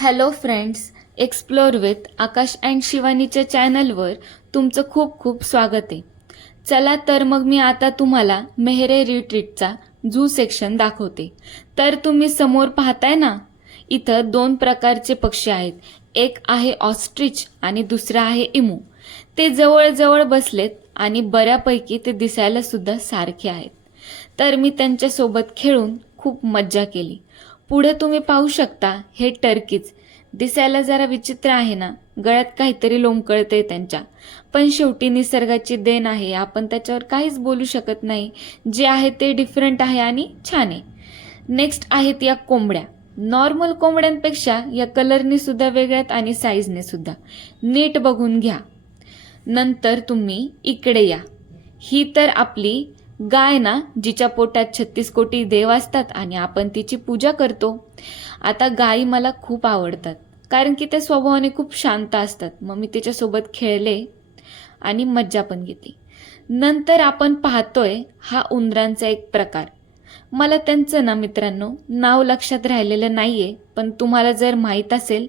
Hello friends, explore with Aakash and शिवानीच्या चॅनलवर तुमचं खूप खूप स्वागत आहे. चला तर मग मी आता तुम्हाला मेहरे रिट्रीटचा झू सेक्शन दाखवते. तर तुम्ही समोर पाहताय ना, इथं दोन प्रकारचे पक्षी आहेत. एक आहे ऑस्ट्रिच आणि दुसरा आहे इमू. ते जवळजवळ बसलेत आणि बऱ्यापैकी ते दिसायला सुद्धा सारखे आहेत. तर मी त्यांच्यासोबत खेळून खूप मज्जा केली. पुढे तुम्ही पाहू शकता हे टर्कीज. दिसायला जरा विचित्र आहे ना, गळ्यात काहीतरी लोंबकळते त्यांच्या. पण शेवटी निसर्गाची देण आहे, आपण त्याच्यावर काहीच बोलू शकत नाही. जे आहे ते डिफरंट आहे आणि छान आहे. नेक्स्ट आहेत या कोंबड्या. नॉर्मल कोंबड्यांपेक्षा या कलरने सुद्धा वेगळ्यात आणि साईजने सुद्धा. नीट बघून घ्या. नंतर तुम्ही इकडे या. ही तर आपली गाय ना, जिच्या पोटात 36 कोटी देव असतात आणि आपण तिची पूजा करतो. आता गायी मला खूप आवडतात, कारण की त्या स्वभावाने खूप शांत असतात. मग मी तिच्यासोबत खेळले आणि मज्जा पण घेतली. नंतर आपण पाहतोय हा उंदरांचा एक प्रकार. मला त्यांचं ना मित्रांनो नाव लक्षात राहिलेलं नाहीये, पण तुम्हाला जर माहीत असेल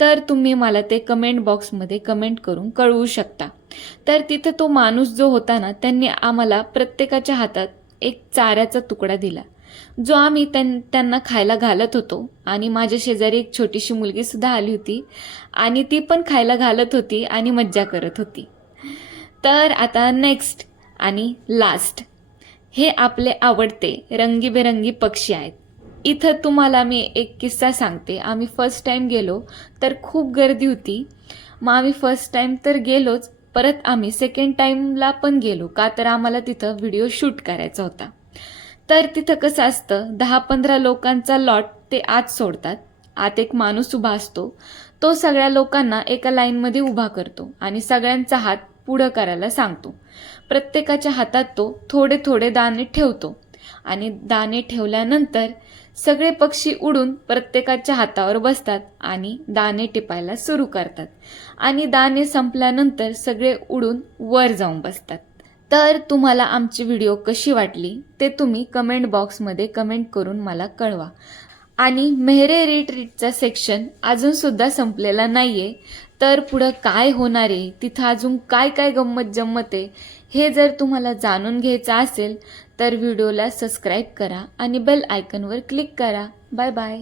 तर तुम्ही मला ते कमेंट बॉक्समध्ये कमेंट करून कळवू शकता. तर तिथे तो माणूस जो होता ना, त्यांनी आम्हाला प्रत्येकाच्या हातात एक चाऱ्याचा तुकडा दिला, जो आम्ही त्यांना खायला घालत होतो. आणि माझ्या शेजारी एक छोटीशी मुलगी सुद्धा आली होती आणि ती पण खायला घालत होती आणि मज्जा करत होती. तर आता नेक्स्ट आणि लास्ट हे आपले आवडते रंगीबेरंगी पक्षी आहेत. इथं तुम्हाला मी एक किस्सा सांगते. आम्ही फर्स्ट टाइम गेलो तर खूप गर्दी होती. मग आम्ही फर्स्ट टाइम तर गेलोच, परत आम्ही सेकंड टाइमला पण गेलो, का तर आम्हाला तिथं व्हिडिओ शूट करायचा होता. तर तिथं कसं असतं, 10-15 लोकांचा लॉट ते आत सोडतात. आत एक माणूस उभा असतो, तो सगळ्या लोकांना एका लाईनमध्ये उभा करतो आणि सगळ्यांचा हात पुढं करायला सांगतो. प्रत्येकाच्या हातात तो थोडे थोडे दाणे ठेवतो आणि दाणे ठेवल्यानंतर सगळे पक्षी उडून प्रत्येकाच्या हातावर बसतात आणि दाणे टिपायला सुरू करतात आणि दाणे संपल्यानंतर सगळे उडून वर जाऊन बसतात. तर तुम्हाला आमची व्हिडिओ कशी वाटली ते तुम्ही कमेंट बॉक्समध्ये कमेंट करून मला कळवा. आणि मेहरे रिट्रीटचा सेक्शन अजून सुद्धा संपलेला नाहीये. तर पुढं काय होणार आहे, तिथं अजून काय काय गंमत जम्मत आहे, हे जर तुम्हाला जाणून घ्यायचं असेल तर व्हिडिओला सबस्क्राईब करा आणि बेल आयकॉनवर क्लिक करा. Bye bye.